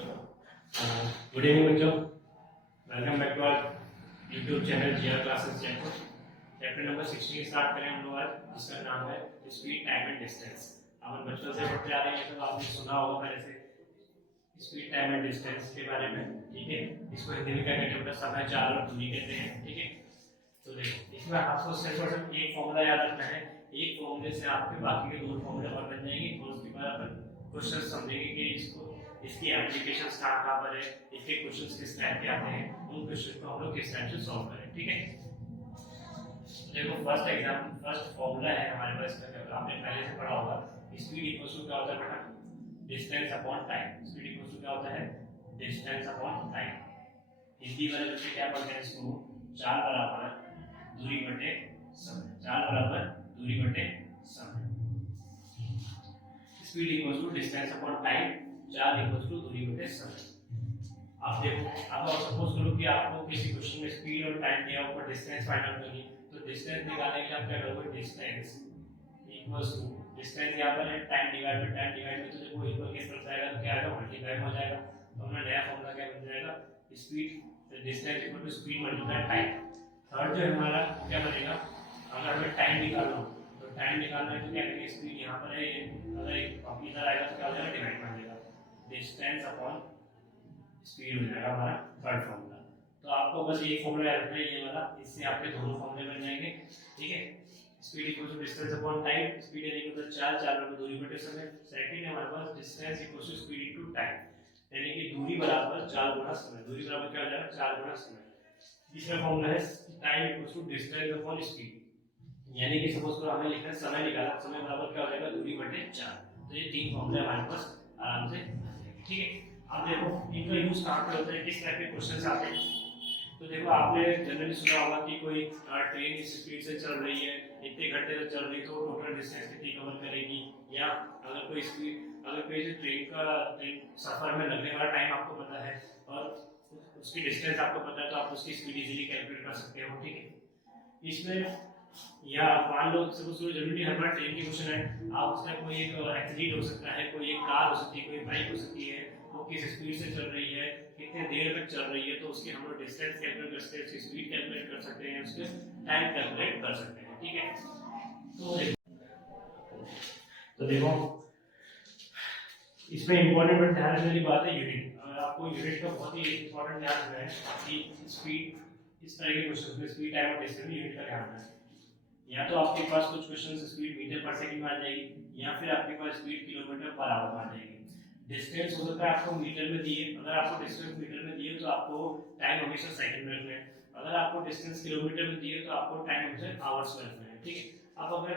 Good evening बच्चों, welcome back to our YouTube channel GR classes Jaipur. Chapter number 16 start करें हम लोग आज, जिसका नाम है स्पीड, टाइम एंड डिस्टेंस। अपन बचपन से पढ़ते आ रहे हैं, तो आपने सुना होगा पहले से स्पीड, टाइम एंड डिस्टेंस के बारे में। ठीक है, इसको हिंदी में क्या कहते हैं, समय, चाल और दूरी कहते हैं। ठीक है, तो देखो इसमें आपको सिर्फ और सिर्फ एक फॉर्मूला याद रखना है। एक फॉर्मूले से आपके बाकी के दो फॉर्मूले और बन जाएंगे। तो उसके बाद अपन क्वेश्चन समझेंगे कि इसको इसकी एप्लीकेशन कहाँ पर है, इसके क्वेश्चंस किस टाइप के आते हैं, उन क्वेश्चन को हम लोग किस टाइप से सॉल्व करें। ठीक है, देखो फर्स्ट फॉर्मूला है हमारे पास इसका, आपने पहले से पढ़ा होगा। स्पीड इक्वल्स टू क्या होता है बेटा, distance upon time. Speed equals to क्या होता है, डिस्टेंस अपॉन टाइम। हिंदी वाले बच्चे क्या बोलते हैं इसको, चाल बराबर दूरी बटे समय। चाल बराबर दूरी बटे समय। Speed equals to distance upon time, चाल इक्वल्स टू दूरी बटे समय। आप देखो, अब सपोज करो कि आपको किसी क्वेश्चन में स्पीड और टाइम दिया, ऊपर डिस्टेंस फाइंड आउट करनी, तो डिस्टेंस निकालने के लिए आप क्या करोगे, डिस्टेंस इक्वल्स टू डिस्टेंस यहाँ पर है time divide by time. Divide में तो देखो इक्वल के तरफ जाएगा तो क्या आएगा, मल्टीप्लाई हो जाएगा। तो हमारा नया फॉर्मूला क्या बन जाएगा, speed distance equal to speed multiply time. Third जो है हमारा क्या बनेगा, अगर हमें टाइम निकालना हो तो टाइम निकालना है तो क्या करेंगे, स्पीड यहाँ पर है, अगर एक इधर आएगा तो क्या हो जाएगा, डिवाइड कर देगा, डिस्टेंस अपॉन स्पीड हो जाएगा हमारा थर्ड फॉर्मूला। तो आपको बस एक फॉर्मूला याद रखना है, ये वाला, इससे आपके दोनों फॉर्मूले बन जाएंगे। ठीक है, speed equal to distance upon time, speed equal to चाल, चाल बराबर दूरी बटे समय। सेकंड है हमारे पास distance equal to speed into time, यानी कि दूरी बराबर चाल गुणा समय। दूरी बराबर क्या हो जाएगा, चाल गुणा समय। तीसरा फॉर्मूला है time equal to distance upon speed, यानी कि सपोज करो हमें लिखना है समय निकाला, समय बराबर क्या हो जाएगा, दूरी बटे चाल। तो ये तीन फॉर्मूले हमारे पास आराम से। ठीक है, अब देखो इनका यूज कहाँ पे होता है, किस टाइप के क्वेश्चंस आते हैं। तो देखो आपने जनरली सुना होगा कि कोई ट्रेन इस स्पीड से चल रही है, इतने घंटे तक चल रही है, तो टोटल डिस्टेंस कितनी कवर करेगी। या अगर कोई ट्रेन सफर में लगने वाला टाइम आपको पता है और उसकी डिस्टेंस आपको पता है, तो आप उसकी स्पीड इजीली कैलकुलेट कर सकते हो। ठीक है, इसमें या मान लो सपोज जरूरी हर बार ट्रेन की क्वेश्चन है, आप उसका कोई एक एक्सीडेंट हो सकता है, कोई एक कार हो सकती है, कोई बाइक हो सकती है, वो किस स्पीड से चल रही है, कितने देर तक चल रही है, तो उसकी हम लोग डिस्टेंस कैलकुलेट कर सकते हैं, उसकी स्पीड कैलकुलेट कर सकते हैं, उसके टाइम कैलकुलेट कर सकते हैं। ठीक है, तो देखो इसमें इंपॉर्टेंट और ध्यान रखने वाली बात है यूनिट। आपको यूनिट का बहुत ही इंपॉर्टेंट ध्यान रखना है कि स्पीड, इस तरह के क्वेश्चन में स्पीड, टाइम और डिस्टेंस में यूनिट का ध्यान रखना है। या तो आपके पास कुछ क्वेश्चन स्पीड मीटर पर सेकंड में आ जाएगी, या फिर आपके पास स्पीड किलोमीटर पर आवर में आ जाएगी। डिस्टेंस हो सकता है आपको मीटर में दिए, अगर आपको डिस्टेंस मीटर में दिए तो आपको टाइम हमेशा सेकंड में रखना है। अगर आपको डिस्टेंस किलोमीटर में दिए तो आपको टाइम हमेशा आवर्स में रखना है। ठीक है, अब अगर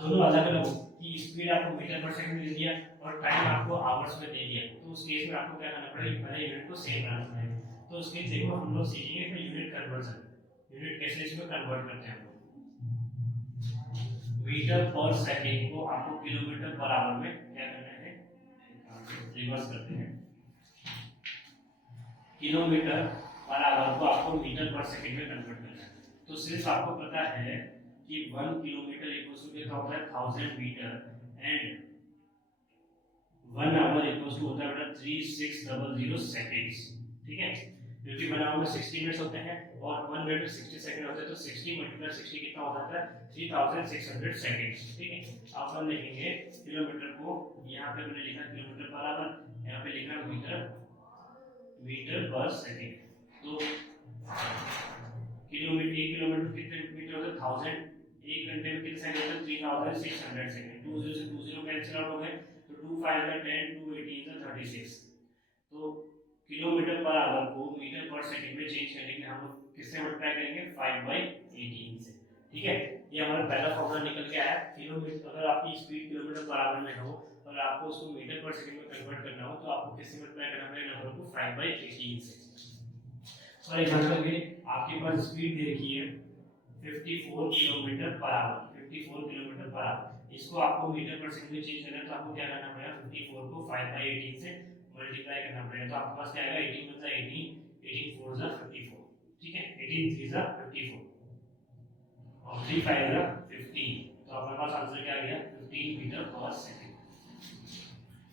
दोनों अलग अलग हो कि स्पीड आपको मीटर पर सेकंड में दे दिया और टाइम आपको आवर्स में दे दिया, तो उस केस में आपको क्या करना पड़ेगा, पहले यूनिट को सेम रखना है। तो उसके देखो हम लोग सीखेंगे यूनिट कन्वर्जन, यूनिट कैसे इसमें कन्वर्ट करते हैं हम लोग। मीटर पर सेकंड को आपको किलोमीटर पर आवर में क्या करना है, रिवर्स करते हैं। किलोमीटर पर आवर को आपको मीटर पर सेकंड में कन्वर्ट करना है। तो सिर्फ आपको पता है कि 1 किलोमीटर इक्वल्स टू क्या होता है 1000 metre, and 1 hour equals to होता है 3600 सेकंड्स। ठीक है, क्योंकि 1 आवर में 60 मिनट्स होते हैं और 1 मिनट में 60 सेकंड होते हैं, तो 60 × 60 कितना हो जाता है, 3600 सेकंड्स। ठीक है, अब हम लिखेंगे किलोमीटर को, यहाँ पे मैंने लिखा किलोमीटर पर आवर, यहाँ पे लिखा मीटर पर सेकंड। तो किलोमीटर, 1 किलोमीटर कितने मीटर होता है 1000, 1 घंटे में कितने सेकंड होते हैं 3600 सेकंड। 20 से 20 कैंसिल आउट हो गए, तो 2 5 10, 2 18 36। तो किलोमीटर पर आवर को मीटर पर सेकंड में चेंज करने के लिए हम लोग किससे मल्टीप्लाई करेंगे, 5/18 से। ठीक है, ये हमारा पहला फॉर्मूला निकल के आया। किलोमीटर, अगर आपकी स्पीड किलोमीटर पर आवर में हो और आपको उसको मीटर पर सेकंड में कन्वर्ट करना हो, तो आपको किससे मल्टीप्लाई करना पड़ेगा, नंबर को 5/18 से। फॉर एग्जांपल के आपके पास स्पीड दे रखी है 54 kilometre per our, 54 kilometre per our, इसको आपको मीटर पर सेकंड में चेंज करना है, तो आपको क्या करना पड़ेगा, 54 को 5/18 से मल्टीप्लाई करना पड़ेगा। तो आपके पास क्या आएगा, 18 × 18, 18 4 = 54। ठीक है, 18 3 = 54 और 3 5 = 15। तो आपके पास आंसर क्या आ गया, 15 मीटर पर सेकंड।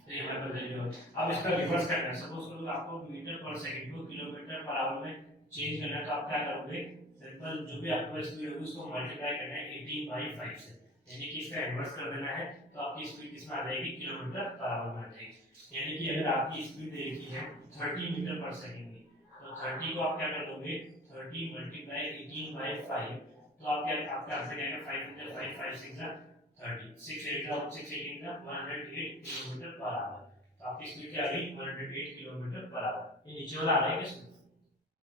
तो ये हमारे पास वैल्यू है। अब इसका रिवर्स करना है, सपोज करो आपको मीटर पर सेकंड को किलोमीटर पर आवर में चेंज करना है, तो आप क्या करोगे, सिंपल जो भी आपका स्पीड होगी उसको मल्टीप्लाई करना है 18/5 से, यानी कि इसका इन्वर्स कर देना है, तो आपकी स्पीड किसमें आ जाएगी, किलोमीटर पर आवर में आ जाएगी। यानी कि अगर आपकी स्पीड दे रखी है 30 मीटर पर सेकंड की, तो 30 को आप क्या कर दोगे, 30 मल्टीप्लाई 18/5, तो आप क्या, आपका आंसर आएगा 5 5 5 6 30, 6 8 6 18 108 किलोमीटर पर आवर। तो आपकी स्पीड क्या आ गई, 108 किलोमीटर पर आवर। ये नीचे वाला आ रहा है क्या?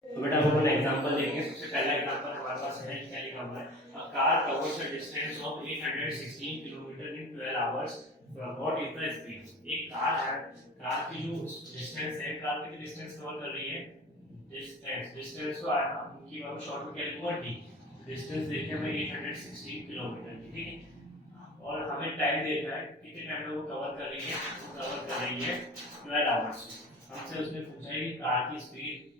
तो बेटा हम लोग एग्जांपल लेंगे। सबसे पहला एग्जांपल हमारे पास है, क्या लिखा हुआ है, a car covers a distance of 816 kilometre in 12 hours, what is the speed. एक कार है, कार की जो डिस्टेंस है, कार कितनी डिस्टेंस कवर कर रही है, डिस्टेंस को की हम शॉर्ट में क्या लिखूंगा, डी। डिस्टेंस देखिए हमें 816 किलोमीटर की, ठीक है, और हमें टाइम देखा है कितने टाइम में वो कवर कर रही है, वो कवर कर रही है 12 आवर्स। हमसे उसने पूछा है कि कार की स्पीड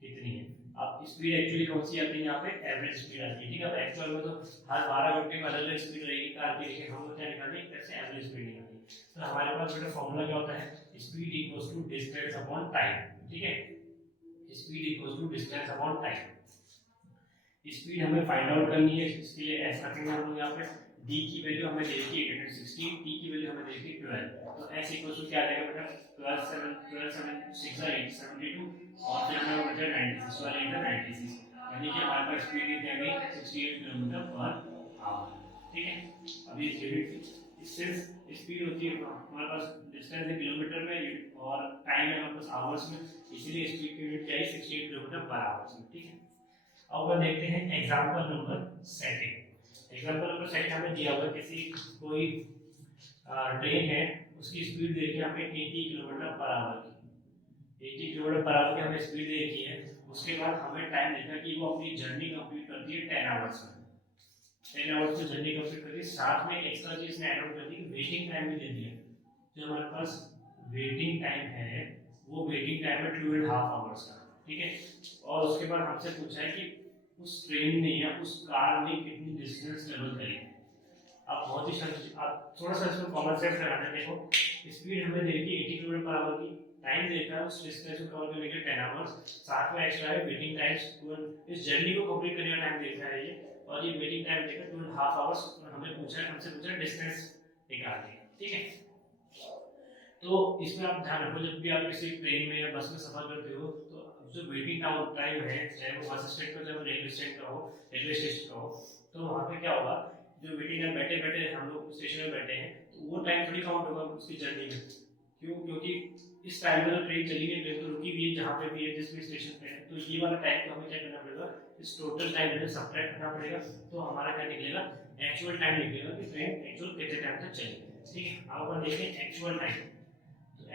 कितनी है। अब स्पीड एक्चुअली कौन सी आती है, यहाँ पे एवरेज स्पीड आती है, ठीक है। अब एक्चुअल में तो हर 12 घंटे में अलग अलग स्पीड रहेगी कार की, लेकिन हम लोग क्या निकालेंगे, कैसे एवरेज स्पीड निकालेंगे। तो हमारे पास बेटा फॉर्मूला क्या होता है, speed equals to distance upon time, ठीक है, speed equals to distance upon time. Speed हमें फाइंड आउट करनी है, इसके लिए ऐसा रखेंगे हम लोग यहाँ पे, d की वैल्यू हमें दे दी है 816, t की वैल्यू हमें दे दी 12, तो s इक्वल्स टू क्या आ जाएगा बेटा, 12 7 6 8 72, और फिर हमें बचा 96 वाले 96, यानी कि हमारे पास स्पीड कितनी आ गई, 68 किलोमीटर पर आवर, ठीक है। अभी यूनिट इससे स्पीड होती है, हमारे पास डिस्टेंस है किलोमीटर में और टाइम है हमारे पास आवर्स में, इसीलिए स्पीड की यूनिट क्या है, 68 किलोमीटर पर आवर में, ठीक है। अब हम देखते हैं example number second. Example number second हमें दिया हुआ किसी कोई ट्रेन है, उसकी स्पीड देखिए हमें 80 किलोमीटर पर आवर की, 80 किलोमीटर पर आवर की हमें स्पीड देखी है। उसके बाद हमें टाइम देखा कि वो अपनी जर्नी कंप्लीट करती है 10 आवर्स में, 10 आवर्स में जर्नी कंप्लीट करती है। साथ में एक्स्ट्रा चीज ने ऐड ऑन कर दी, वेटिंग टाइम भी दे दिया। जो हमारे पास वेटिंग टाइम है, वो वेटिंग टाइम है 2.5 आवर्स का, ठीक है। और उसके बाद हमसे पूछा है कि उस ट्रेन ने या उस कार ने कितनी डिस्टेंस ट्रेवल करी। आप बहुत ही आप थोड़ा सा इसमें कॉमन सेंस लगाना, देखो स्पीड हमें दे रखी है 80 किलोमीटर पर आवर की, टाइम देखा है उस डिस्टेंस को कवर करने के 10 आवर्स, साथ में एक्स्ट्रा है वेटिंग टाइम्स, इस जर्नी को कंप्लीट करने का टाइम देखा है ये, और ये वेटिंग टाइम देखा 2.5 आवर्स, और हमें पूछा है, हमसे पूछा है डिस्टेंस निकालने, ठीक है। तो इसमें आप ध्यान रखो, जब भी आप किसी ट्रेन में या बस में सफर करते हो, तो जो वेटिंग टाइम है, चाहे वो बस स्टैंड का, चाहे वो रेलवे स्टैंड का हो, रेलवे स्टेशन का हो, तो वहाँ पे क्या होगा, जो वेटिंग टाइम बैठे बैठे हम लोग स्टेशन में बैठे हैं, तो वो टाइम थोड़ी काउंट होगा उसकी जर्नी में। क्यों? क्योंकि इस टाइम में तो ट्रेन चली नहीं, ट्रेन तो रुकी भी है जहाँ पे भी है, जिस भी स्टेशन पे है, तो ये वाला टाइम तो हमें क्या करना पड़ेगा, इस टोटल टाइम में सब्ट्रैक्ट करना पड़ेगा, तो हमारा क्या निकलेगा, एक्चुअल टाइम निकलेगा कि ट्रेन एक्चुअल कितने टाइम तक चली, ठीक है। अब अपन देखें एक्चुअल टाइम।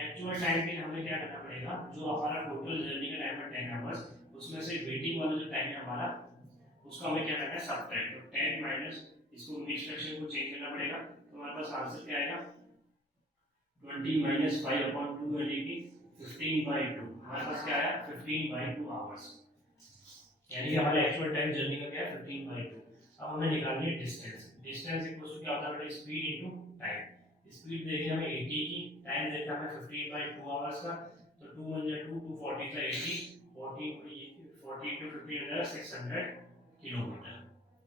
एक्चुअल टाइम के लिए हमें क्या करना पड़ेगा, जो हमारा टोटल जर्नी का टाइम है 10 आवर्स, उसमें से वेटिंग वाला जो टाइम है हमारा, उसको हमें क्या करना है, सब्ट्रैक्ट, तो 10 माइनस इसको मिक्स फ्रैक्शन को चेंज करना पड़ेगा, तो हमारे पास आंसर क्या आएगा, 20 माइनस 5 अपॉन 2 यानी कि 15/2, हमारे पास क्या आया 15/2 आवर्स, यानी कि हमारा एक्चुअल टाइम जर्नी का क्या है 15/2। अब हमें निकालनी है डिस्टेंस। डिस्टेंस इक्वल टू क्या होता है, स्पीड इनटू टाइम। स्पीड देखिए हमें 80 की, टाइम देखा हमें 15/2 आवर्स का, तो 2 1 2 2 40 का 80, 40 टू 15 हो जाएगा 600 किलोमीटर,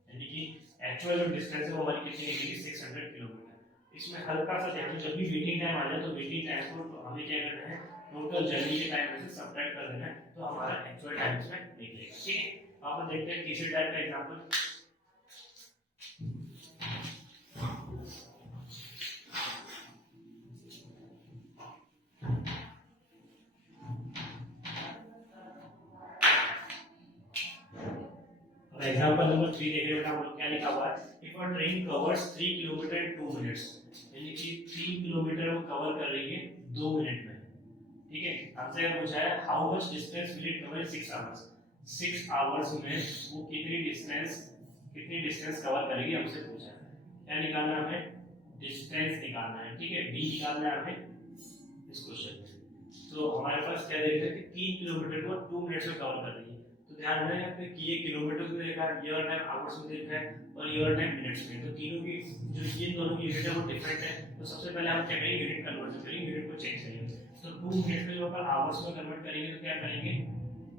यानी कि एक्चुअल जो डिस्टेंस है वो हमारी कितनी है, 600 किलोमीटर। इसमें हल्का सा ध्यान, जब भी वेटिंग टाइम आ जाए तो वेटिंग टाइम को हमें क्या करना है, टोटल जर्नी के टाइम में से सब्ट्रैक्ट कर देना है, तो हमारा एक्चुअल टाइम इसमें निकलेगा, ठीक है। अब देखते हैं तीसरे टाइप का एग्जांपल। एग्जांपल नंबर 3 देख रहे हो, हम लोग क्या लिखा हुआ है, if a train covers 3 kilometre in 2 minutes, यानी कि 3 किलोमीटर वो कवर कर रही है 2 मिनट में, ठीक है। हमसे पूछा है how much distance will it cover in 6 hours, 6 hours में वो कितनी डिस्टेंस कवर करेगी, हमसे पूछा है। क्या निकालना है हमें, डिस्टेंस निकालना है, ठीक है, डी निकालना है हमें इस क्वेश्चन में। तो हमारे पास क्या देख रहे हैं कि 3 किलोमीटर को 2 मिनट्स में कवर कर रही है, तो तो ध्यान रखना है कि ये किलोमीटर में देखा है, ये वाला टाइम आवर्स में देखा है और ये वाला टाइम मिनट्स में, तो तीनों की जो ये दोनों की यूनिट है वो डिफरेंट है। तो सबसे पहले हम क्या करेंगे, यूनिट कन्वर्जन करेंगे, यूनिट को चेंज करेंगे। तो 2 मिनट को जब आवर्स में कन्वर्ट करेंगे तो क्या करेंगे,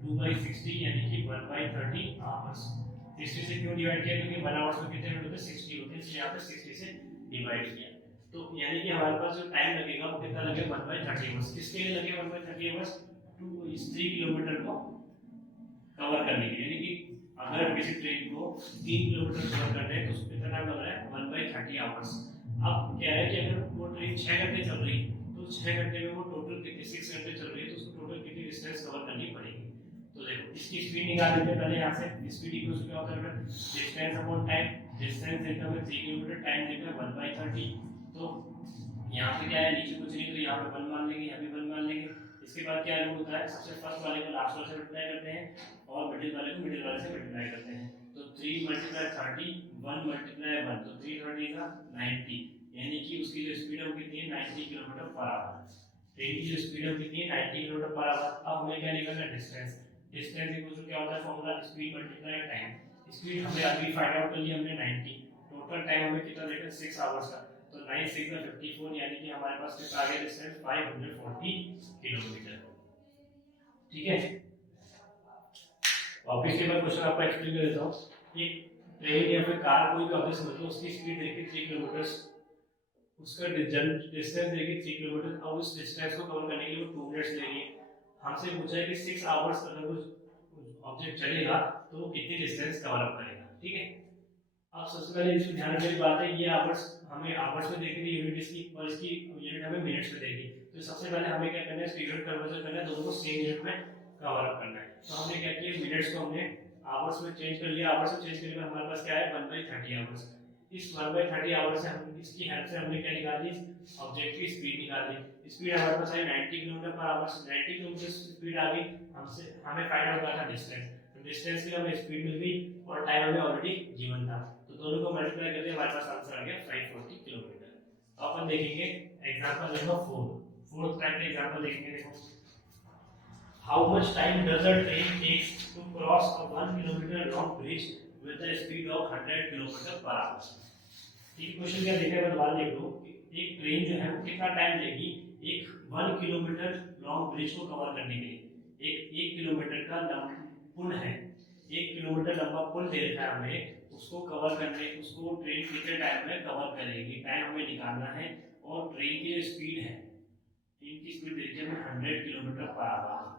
2/60 यानी कि 1/30 आवर्स। 60 से क्यों डिवाइड किया, क्योंकि 1 आवर्स में कितने मिनट होते हैं, 60 होते हैं, इसलिए यहाँ पे 60 से डिवाइड किया। तो यानी कि हमारे पास जो टाइम लगेगा वो कितना लगेगा, 1/30 आवर्स। किसके लिए लगेगा 1/30 आवर्स, 3 किलोमीटर को कवर करने के लिए। यानी कि अगर किसी ट्रेन को 3 किलोमीटर कवर करना है तो उसको कितना टाइम लग रहा है, 1/30 आवर्स। अब कह रहा है कि अगर वो ट्रेन 6 घंटे चल रही है तो 6 घंटे में वो टोटल कितने 6 घंटे चल रही है, तो उसको टोटल कितनी डिस्टेंस कवर करनी पड़ेगी। तो देखो इसकी स्पीड निकाल लेते हैं पहले। यहाँ से स्पीड इक्वल्स क्या होता है, डिस्टेंस अपॉन टाइम। डिस्टेंस देखा है 3 किलोमीटर, टाइम देखा है 1/30। तो यहाँ पे क्या है, नीचे कुछ नहीं तो यहाँ पे 1 मान लेंगे, यहाँ भी 1 मान लेंगे। इसके बाद क्या रूल होता है, सबसे फर्स्ट वाले को लास्ट वाले से मल्टीप्लाई करते हैं और मिडिल वाले को मिडिल वाले से मल्टीप्लाई करते हैं। तो 3 × 30, 1 × 1, तो 3 30 का 90, यानी कि उसकी जो स्पीड है वो कितनी है, 90 किलोमीटर पर आवर। ट्रेन की जो स्पीड है वो कितनी है, 90 किलोमीटर पर आवर। अब हमें क्या निकालना है, डिस्टेंस। डिस्टेंस इक्वल टू क्या होता है formula, speed multiply time. Speed हमने अभी फाइंड आउट कर लिया हमने 90, टोटल टाइम हमें कितना देखा 6 आवर्स का। तो 9 6 का 54, यानी कि हमारे पास कितना आ गया डिस्टेंस, 540 किलोमीटर। ठीक है, वापस एक बार क्वेश्चन आपको एक्सप्लेन कर देता हूं। एक ट्रेन या फिर कार कोई भी ऑब्जेक्ट समझ लो, उसकी स्पीड देखिए 3 किलोमीटर, उसका डिस्टेंस देखिए 3 किलोमीटर। अब उस डिस्टेंस को कवर करने के लिए वो 2 मिनट्स ले रही है। हमसे पूछा है कि 6 आवर्स अगर कुछ ऑब्जेक्ट चलेगा तो वो कितनी डिस्टेंस कवर अप करेगा। ठीक है, अब सबसे पहले इसको ध्यान रखने की बात है, ये आवर्स हमें आवर्स में देखी थी यूनिट इसकी, और इसकी यूनिट हमें मिनट्स में देखी। तो सबसे पहले हमें क्या करना है, इसकी यूनिट कन्वर्जन करना है, दोनों को सेम यूनिट में कवर अप करना है। तो हमने क्या किया, मिनट्स को हमने आवर्स में चेंज कर लिया। आवर्स में चेंज करने पर हमारे पास क्या है, 1/30 आवर्स। इस 1/30 आवर्स से हम इसकी हेल्प से हमने क्या निकाली, ऑब्जेक्ट की स्पीड निकाली। स्पीड हमारे पास है 90 kilometre per our. 90 kilometre speed आ गई, हमसे हमें फाइंड आउट करना था डिस्टेंस। तो डिस्टेंस के लिए हमें स्पीड मिल गई और टाइम हमें ऑलरेडी गिवन था, तो दोनों को मल्टीप्लाई करके हमारे पास आंसर आ गया 540 किलोमीटर। तो अपन देखेंगे एग्जांपल नंबर 4, फोर्थ टाइप का एग्जांपल देखेंगे। देखो, how much time does a train takes to cross a 1 kilometre long bridge with the speed of 100 kilometre per hour. ठीक, क्वेश्चन क्या देखा है, दोबारा देख लो। एक ट्रेन जो है वो कितना टाइम लेगी एक 1 किलोमीटर लॉन्ग ब्रिज को कवर करने के लिए। एक किलोमीटर का पुल है, 1 किलोमीटर लंबा पुल दे रखा है हमें, उसको कवर करने, उसको ट्रेन कितने टाइम में कवर करेगी, टाइम हमें निकालना है। और ट्रेन की जो स्पीड है, ट्रेन की स्पीड देखिए हमें 100 किलोमीटर पर आवर।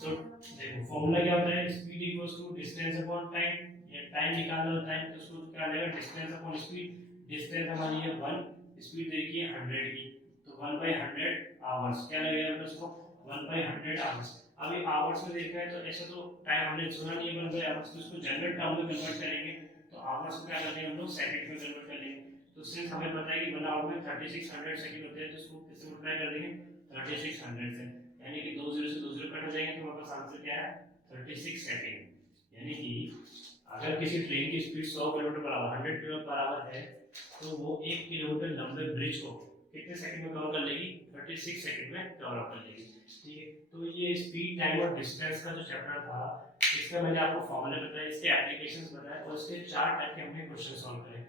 तो देखो फॉर्मूला क्या होता है, speed equals to distance upon time. ये टाइम निकालना है, टाइम तो उसको क्या लेगा, डिस्टेंस अपॉन स्पीड। डिस्टेंस हमारी है 1, स्पीड देखिए 100 की, तो 1/100 आवर्स क्या लगेगा मतलब उसको, 1/100 आवर्स। अभी आवर्स में देखा है तो ऐसा तो टाइम हमने सुना नहीं है 1/आवर्स, तो इसको जनरल टर्म में कन्वर्ट करेंगे तो आवर्स को क्या करेंगे हम लोग, सेकंड में कन्वर्ट कर लेंगे। तो सिंस हमें पता है कि 1 आवर में 3600 सेकंड होते हैं, तो इसको किससे मल्टीप्लाई कर देंगे, 3600 से, यानी कि 2 0 से 2 0 कट हो जाएंगे, तो हमारे पास आंसर क्या है, 36 सेकंड। यानी कि अगर किसी ट्रेन की speed 100 kilometre per our 100 kilometre per our है, तो वो 1 किलोमीटर लंबे ब्रिज को कितने सेकंड में कवर कर लेगी, 36 सेकंड में कवर अप कर लेगी। ठीक है, तो ये स्पीड, टाइम और डिस्टेंस का जो चैप्टर था, इसका मैंने आपको फॉर्मूला बताया, इसके एप्लीकेशंस बताए और इसके 4 टाइप के हमने क्वेश्चन सॉल्व करे।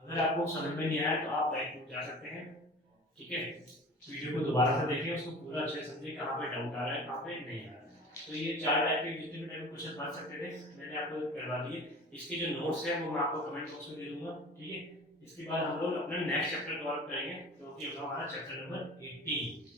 अगर आपको समझ में नहीं आया तो आप बैक में जा सकते हैं। ठीक है, वीडियो को दोबारा से देखें, उसको पूरा अच्छे से समझें, कहाँ पे डाउट आ रहा है, कहाँ पे नहीं आ रहा है। तो ये 4 टाइप के जितने भी टाइप के क्वेश्चन बन सकते थे मैंने आपको करवा दिए। इसके जो नोट्स है वो मैं आपको कमेंट बॉक्स में दे दूंगा। ठीक है, इसके बाद हम लोग अपना नेक्स्ट चैप्टर कवर करेंगे, क्योंकि हमारा चैप्टर नंबर 18